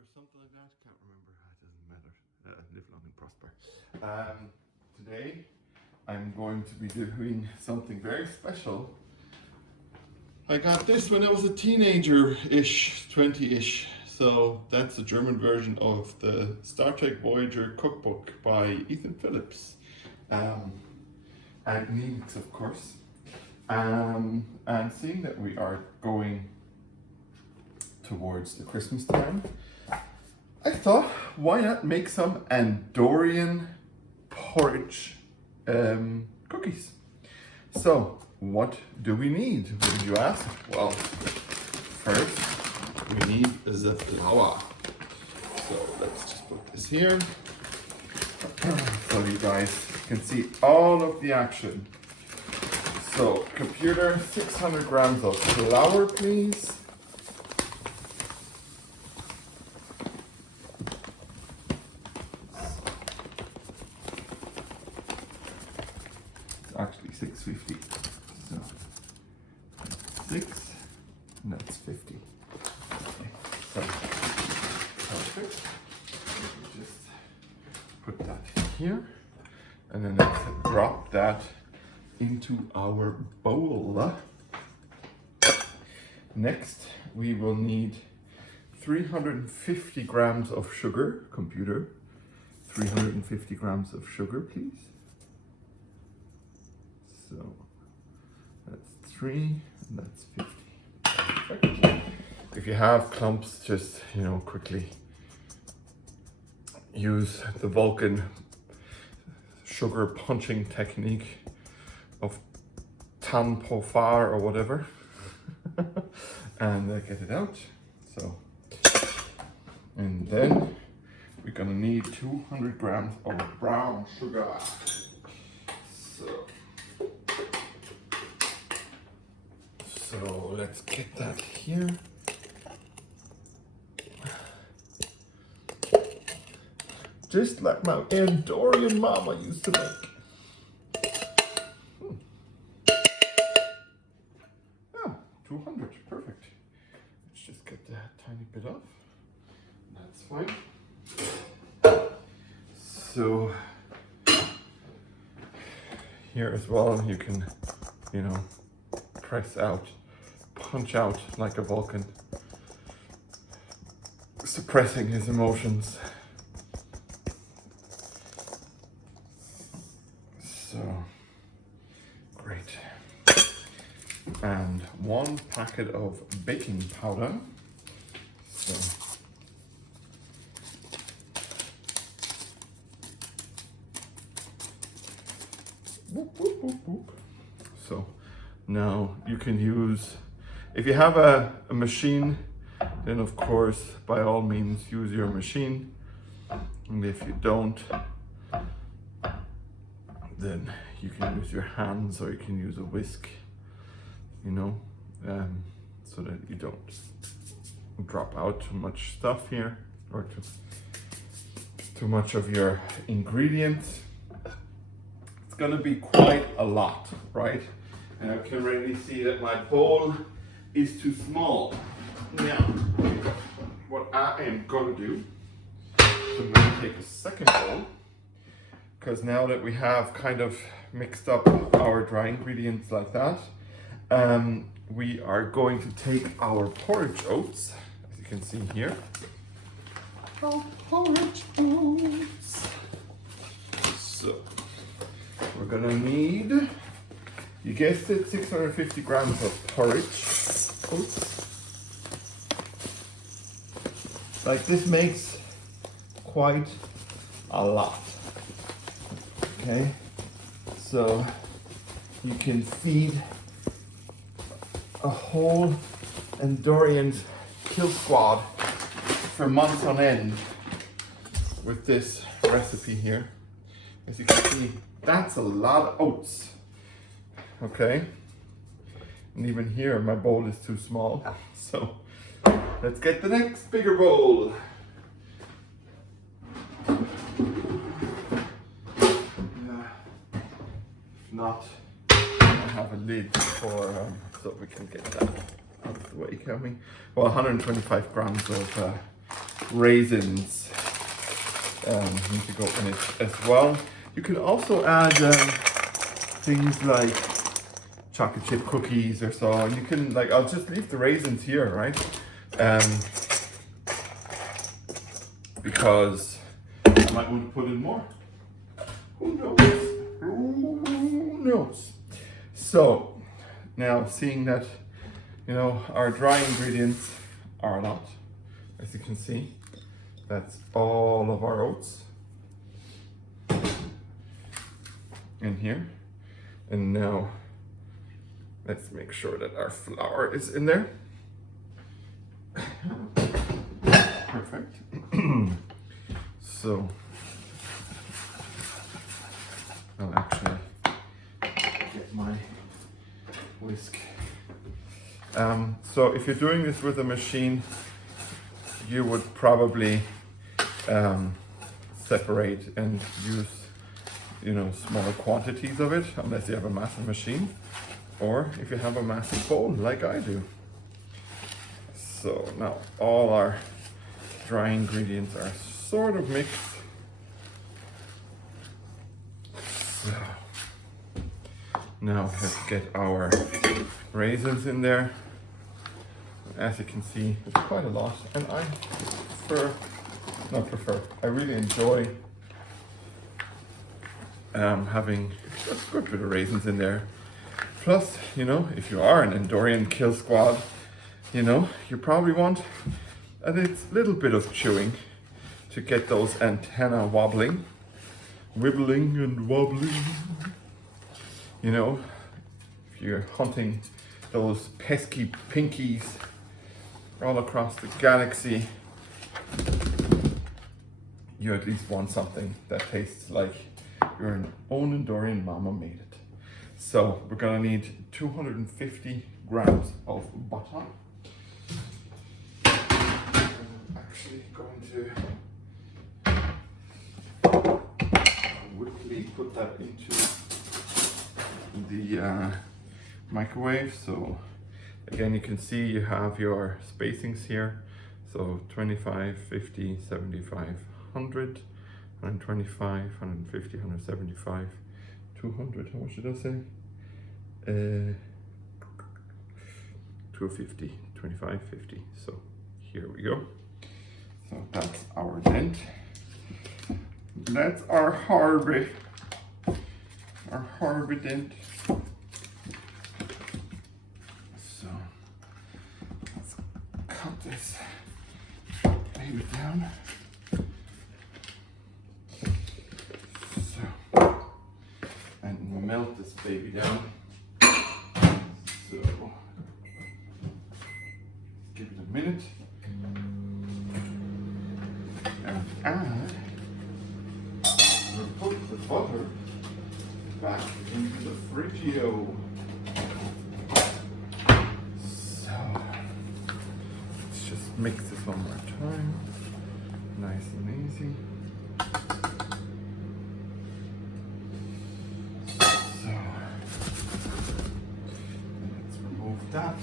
or something like that. Can't remember. It doesn't matter. Live long and prosper. Today I'm going to be doing something very special. I got this when I was a teenager-ish, 20-ish. So that's the German version of the Star Trek Voyager cookbook by Ethan Phillips. And needs, of course. And seeing that we are going towards the Christmas time, I thought, why not make some Andorian porridge cookies? So, what do we need? What did you ask? Well, first we need the flour. So let's just put this here so you guys can see all of the action. So, computer, 600 grams of flour, please. It's actually 650. So, 6, and that's 50. Okay, so, perfect. Just put that here, and then let's drop that into our bowl. Next, we will need 350 grams of sugar. Computer, 350 grams of sugar, please. So that's 3, and that's 50. Perfect. If you have clumps, just, quickly use the Vulcan sugar punching technique of tan po far or whatever, and get it out. So, and then we're gonna need 200 grams of brown sugar. So let's get that here. Just like my Andorian mama used to make. 200, perfect. Let's just get that tiny bit off. That's fine. So here as well, you can, press out, punch out like a Vulcan, suppressing his emotions. So, great. And 1 packet of baking powder. So, whoop, whoop, whoop, whoop. So now you can use, if you have a machine, then of course, by all means, use your machine. And if you don't, then you can use your hands or you can use a whisk. So that you don't drop out too much stuff here or too much of your ingredients. It's gonna be quite a lot, right? And I can already see that my bowl is too small. Now, what I am gonna do, I'm gonna take a second bowl, because now that we have kind of mixed up our dry ingredients like that, we are going to take our porridge oats, as you can see here. Our porridge oats. So, we're gonna need, you guessed it, 650 grams of porridge oats. Like, this makes quite a lot. Okay, so you can feed a whole Andorian kill squad for months on end with this recipe here. As you can see, that's a lot of oats. Okay, and even here my bowl is too small, so let's get the next bigger bowl. Not, I have a lid for so we can get that out of the way, can we? Well, 125 grams of raisins need to go in it as well. You can also add things like chocolate chip cookies or so, and you can, like, I'll just leave the raisins here, right? Because I might want to put in more. Who knows? Who knows? So now, seeing that, you know, our dry ingredients are a lot, as you can see, that's all of our oats in here. And now let's make sure that our flour is in there. Perfect. So I'll actually get my whisk. So if you're doing this with a machine, you would probably separate and use, you know, smaller quantities of it, unless you have a massive machine, or if you have a massive bowl like I do. So now all our dry ingredients are sort of mixed. So now let's get our raisins in there. As you can see, it's quite a lot, and I I really enjoy having a good bit of raisins in there. Plus, you know, if you are an Andorian kill squad, you know, you probably want a little bit of chewing to get those antennae wibbling and wobbling. You know, if you're hunting those pesky pinkies all across the galaxy, you at least want something that tastes like your own Andorian mama made it. So we're gonna need 250 grams of butter. I'm actually going to quickly put that into the microwave. So again, you can see you have your spacings here. So 25, 50, 75, 100, 125, 150, 175, 200. How much did I say? 250, 25, 50. So here we go. So that's our dent. That's our Harvey dent. So let's cut this baby down. So, and melt this baby down. So give it a minute and add. We'll put the butter back into the Frigio. So let's just mix this one more time. Nice and easy. So let's remove that.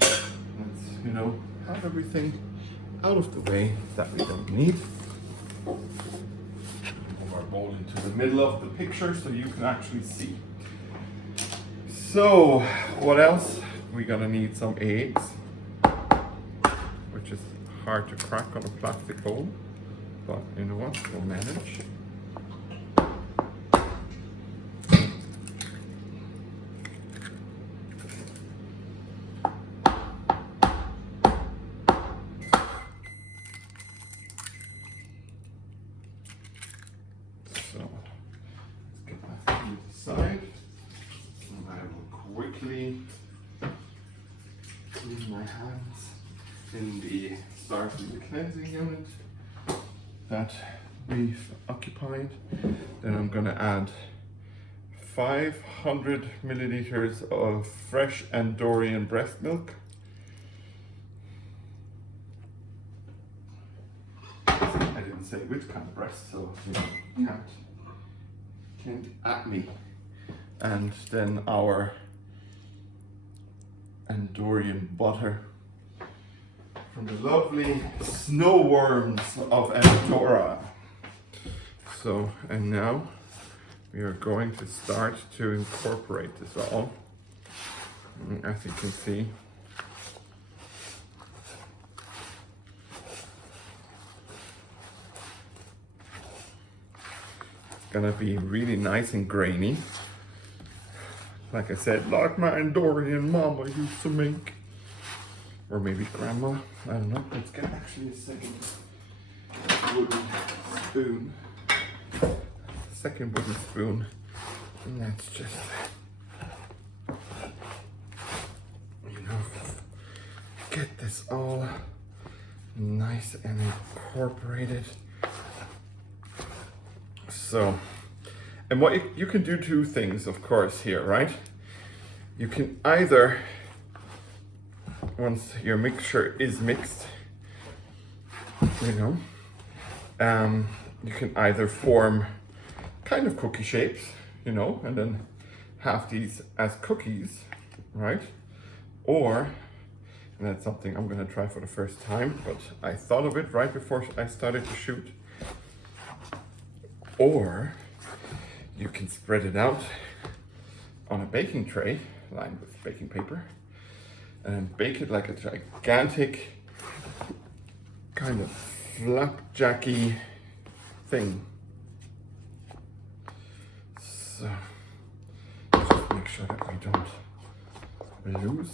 Let's, you know, have everything out of the way that we don't need. Move our bowl into the middle of the picture so you can actually see. So what else? We're gonna need some eggs, which is hard to crack on a plastic bowl, but you know what, we'll manage. So let's get that to the side, and I will quickly clean my hands in the start of the cleansing unit that we've occupied. Then I'm going to add 500 milliliters of fresh Andorian breast milk. I didn't say which kind of breast, so you can't at me. And then our Andorian butter from the lovely snow worms of Andorra. So, and now we are going to start to incorporate this all. And as you can see, it's gonna be really nice and grainy. Like I said, like my Andorian mama used to make. Or maybe grandma, I don't know. Let's get actually a second wooden spoon. Second wooden spoon. And let's just, you know, get this all nice and incorporated. So, and what you can do two things, of course, here, right? You can either, once your mixture is mixed, you know, you can either form kind of cookie shapes, you know, and then have these as cookies, right? Or, and that's something I'm gonna try for the first time, but I thought of it right before I started to shoot. Or you can spread it out on a baking tray lined with baking paper and bake it like a gigantic kind of flapjacky thing. So just make sure that we don't lose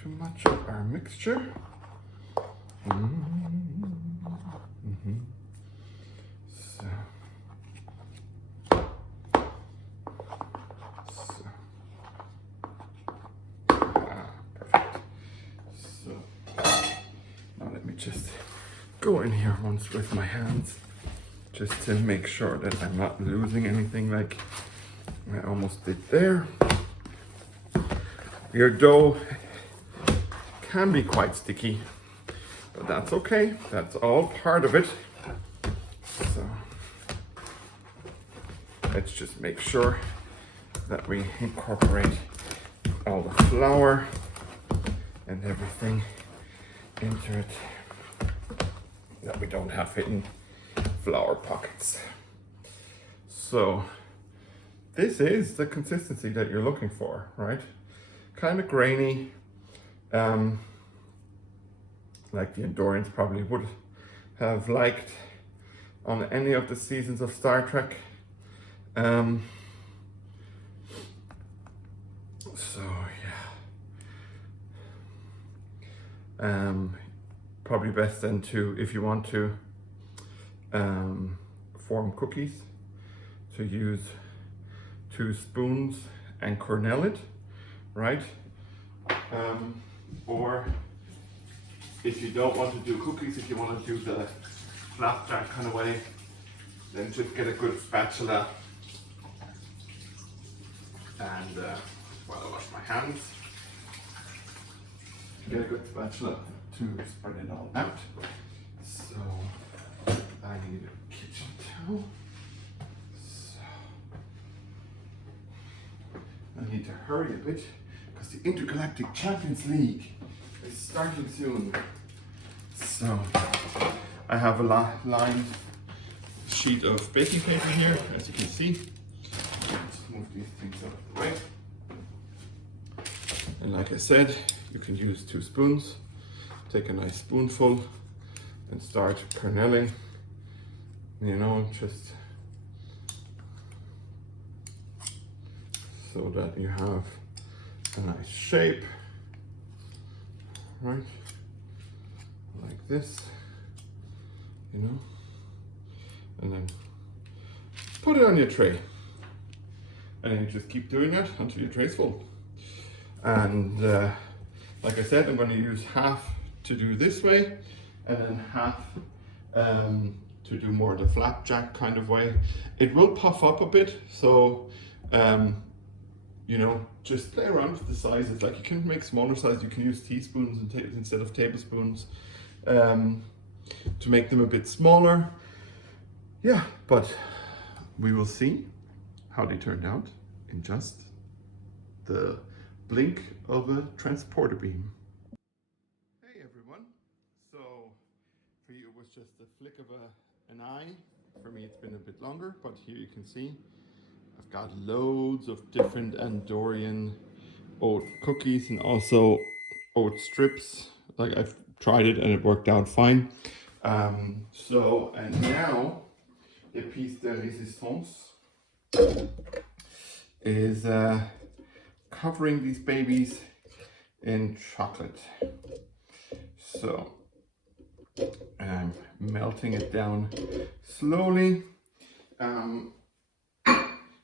too much of our mixture. So. Perfect. So now let me just go in here once with my hands, just to make sure that I'm not losing anything like I almost did there. Your dough can be quite sticky, but that's okay. That's all part of it. So let's just make sure that we incorporate all the flour and everything into it, that we don't have hidden flour pockets. So this is the consistency that you're looking for, right? Kind of grainy, like the Andorians probably would have liked on any of the seasons of Star Trek. So yeah, probably best then to, if you want to form cookies, to use 2 spoons and cornell it, right? Or if you don't want to do cookies, if you want to do the flapjack kind of way, then just get a good spatula and while I wash my hands, get a good spatula to spread it all out. So I need a kitchen towel. So I need to hurry a bit because the Intergalactic Champions League is starting soon. So I have a lined sheet of baking paper here, as you can see. Let's move these things out of the way. And like I said, you can use 2 spoons. Take a nice spoonful and start kernelling. You know, just so that you have a nice shape, right? Like this, you know, and then put it on your tray. And then you just keep doing that until your tray's full. And like I said, I'm going to use half to do this way, and then half to do more the flapjack kind of way. It will puff up a bit, so you know, just play around with the sizes. Like you can make smaller sizes. You can use teaspoons instead of tablespoons to make them a bit smaller. Yeah, but we will see how they turned out in just the blink of a transporter beam. Hey everyone, just a flick of an eye. For me, it's been a bit longer, but here you can see I've got loads of different Andorian oat cookies and also oat strips. Like I've tried it and it worked out fine. And now the piece de resistance is covering these babies in chocolate. So I'm melting it down slowly.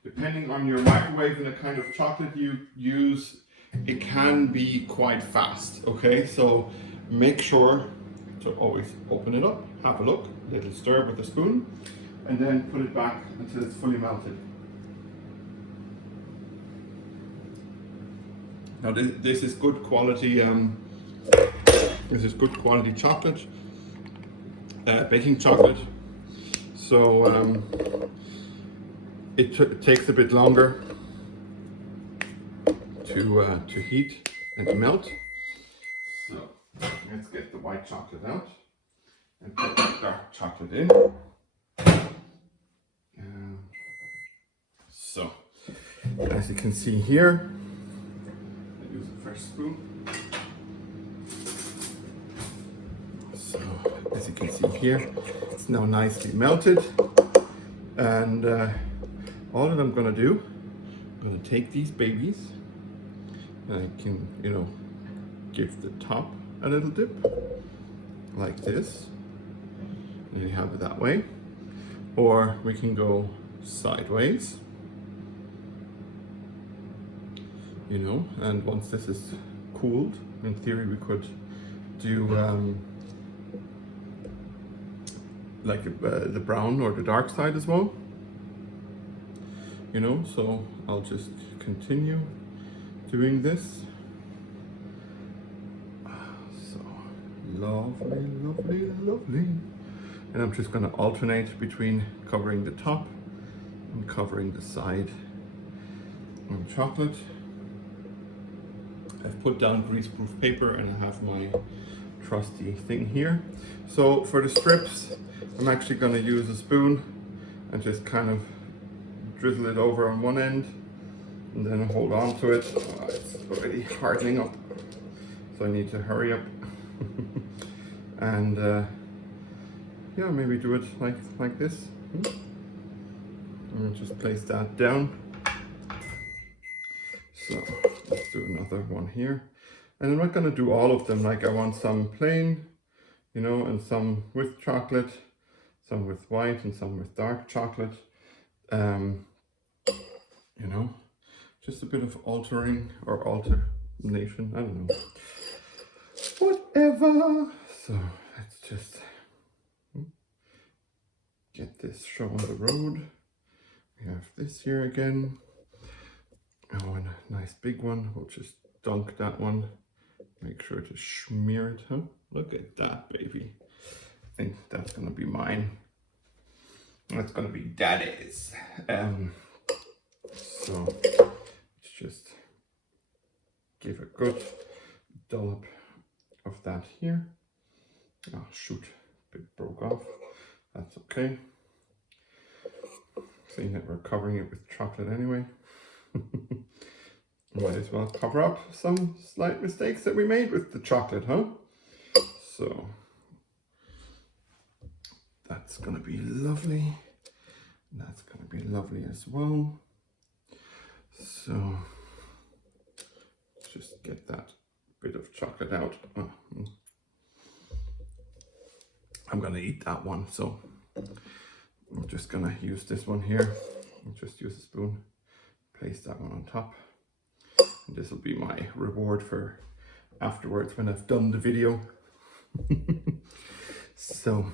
Depending on your microwave and the kind of chocolate you use, it can be quite fast, okay? So make sure to always open it up, have a look, a little stir with a spoon, and then put it back until it's fully melted. Now this is good quality. This is good quality chocolate, baking chocolate. So it takes a bit longer to heat and to melt. So let's get the white chocolate out and put the dark chocolate in. So as you can see here, I use a fresh spoon. So as you can see here, it's now nicely melted. And all that I'm gonna do, I'm gonna take these babies and I can, give the top a little dip like this. And you have it that way. Or we can go sideways, and once this is cooled, in theory we could do like the brown or the dark side as well. So I'll just continue doing this. So lovely, lovely, lovely. And I'm just going to alternate between covering the top and covering the side on chocolate. I've put down greaseproof paper and I have my trusty thing here. So for the strips, I'm actually going to use a spoon and just kind of drizzle it over on one end and then hold on to it. Oh, it's already hardening up, so I need to hurry up. And yeah, maybe do it like this. And just place that down. So let's do another one here. And I'm not going to do all of them. Like I want some plain, and some with chocolate, some with white and some with dark chocolate. Just a bit of altering or alternation, I don't know. Whatever. So let's just get this show on the road. We have this here again. Oh, and a nice big one. We'll just dunk that one. Make sure to smear it, huh? Look at that, baby. I think that's gonna be mine. That's gonna be Daddy's. So let's just give a good dollop of that here. Oh shoot, a bit broke off. That's okay. Seeing that we're covering it with chocolate anyway. Might as well cover up some slight mistakes that we made with the chocolate, huh? So that's gonna be lovely. That's gonna be lovely as well. So just get that bit of chocolate out. Oh, I'm gonna eat that one, so I'm just gonna use this one here. I'll just use a spoon, place that one on top. And this will be my reward for afterwards when I've done the video. So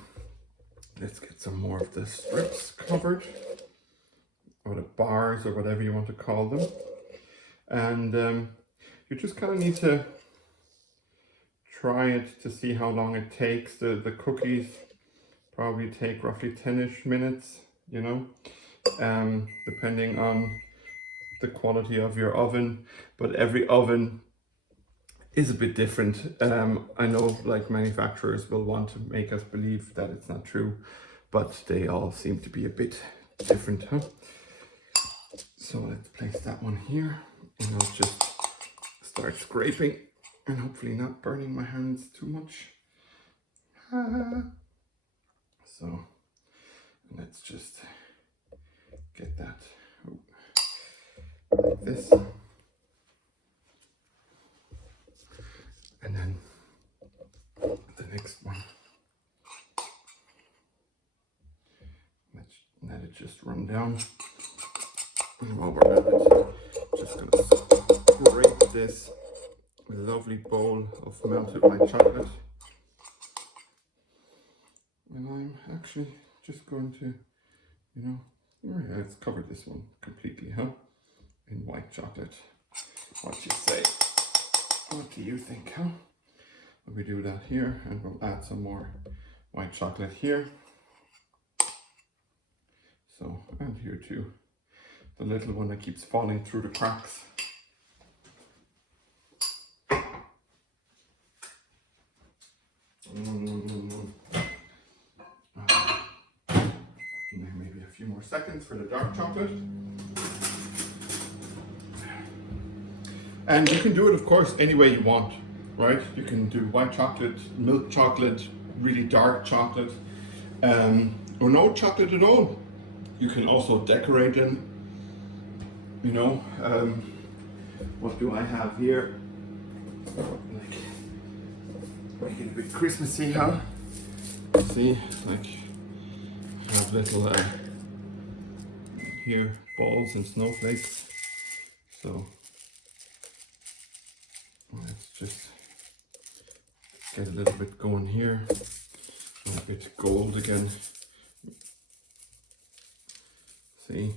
let's get some more of the strips covered, or the bars, or whatever you want to call them. And you just kind of need to try it to see how long it takes. The cookies probably take roughly 10-ish minutes, depending on the quality of your oven. But every oven is a bit different. I know like manufacturers will want to make us believe that it's not true, but they all seem to be a bit different, huh? So let's place that one here, and I'll just start scraping and hopefully not burning my hands too much. So let's just get that like this. And then the next one, let's let it just run down. And while we're at it, just gonna scrape this lovely bowl of melted white chocolate. And I'm actually just going to, you know, oh yeah, let's cover this one completely, huh? In white chocolate. What you say? What do you think, huh? We do that here, and we'll add some more white chocolate here. So, and here too. The little one that keeps falling through the cracks. Maybe a few more seconds for the dark chocolate. And you can do it, of course, any way you want, right? You can do white chocolate, milk chocolate, really dark chocolate, or no chocolate at all. You can also decorate them, you know. What do I have here? Like, make it a bit Christmassy, huh? See, like, I have little here balls and snowflakes. So let's just get a little bit going here, a bit gold again. See,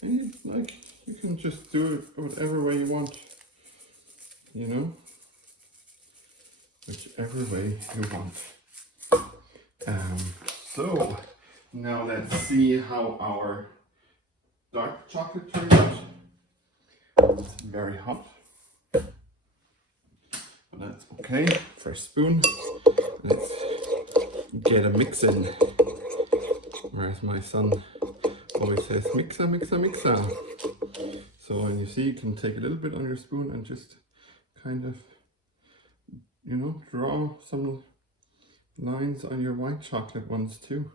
and you can just do it whatever way you want, you know, whichever way you want. So now let's see how our dark chocolate turned out. It's very hot, but that's okay. Fresh spoon. Let's get a mix in. Whereas my son always says, mixa, mixa, mixa. So when you see, you can take a little bit on your spoon and just kind of, you know, draw some lines on your white chocolate ones too.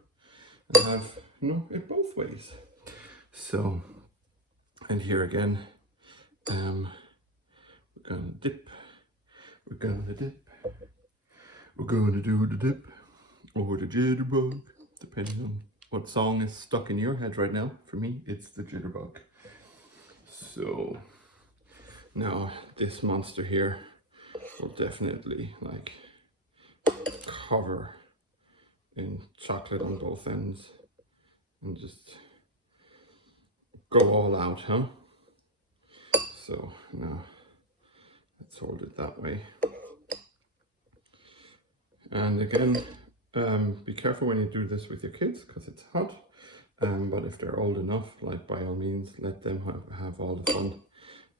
And have, you know, it both ways. So, and here again, we're gonna dip. We're gonna dip. We're gonna do the dip or the jitterbug, depending on what song is stuck in your head right now. For me, it's the jitterbug. So now this monster here will definitely like cover in chocolate on both ends and just go all out, huh? So now let's hold it that way. And again, be careful when you do this with your kids because it's hot. But if they're old enough, like by all means, let them have all the fun.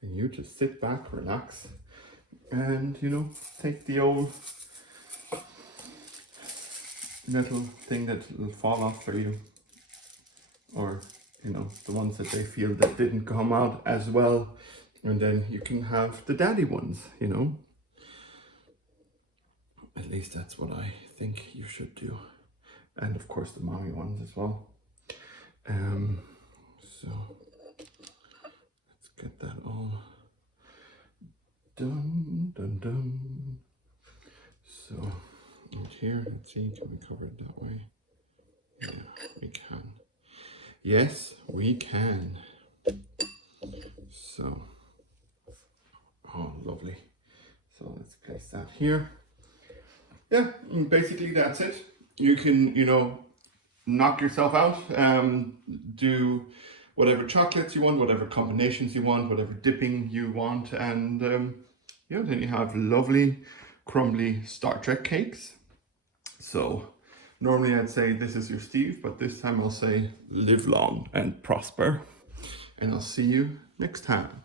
And you just sit back, relax, and you know, take the old little thing that will fall off for you, or you know, the ones that they feel that didn't come out as well, and then you can have the daddy ones, you know. At least that's what I think you should do, and of course the mommy ones as well. So let's get that all done. So and here, let's see, can we cover it that way? Yeah, we can. Yes, we can. So, oh, lovely. So let's place that here. Yeah, and basically that's it. You can, you know, knock yourself out, do whatever chocolates you want, whatever combinations you want, whatever dipping you want, and yeah, then you have lovely crumbly Star Trek cakes. So normally I'd say this is your Steve, but this time I'll say live long and prosper, and I'll see you next time.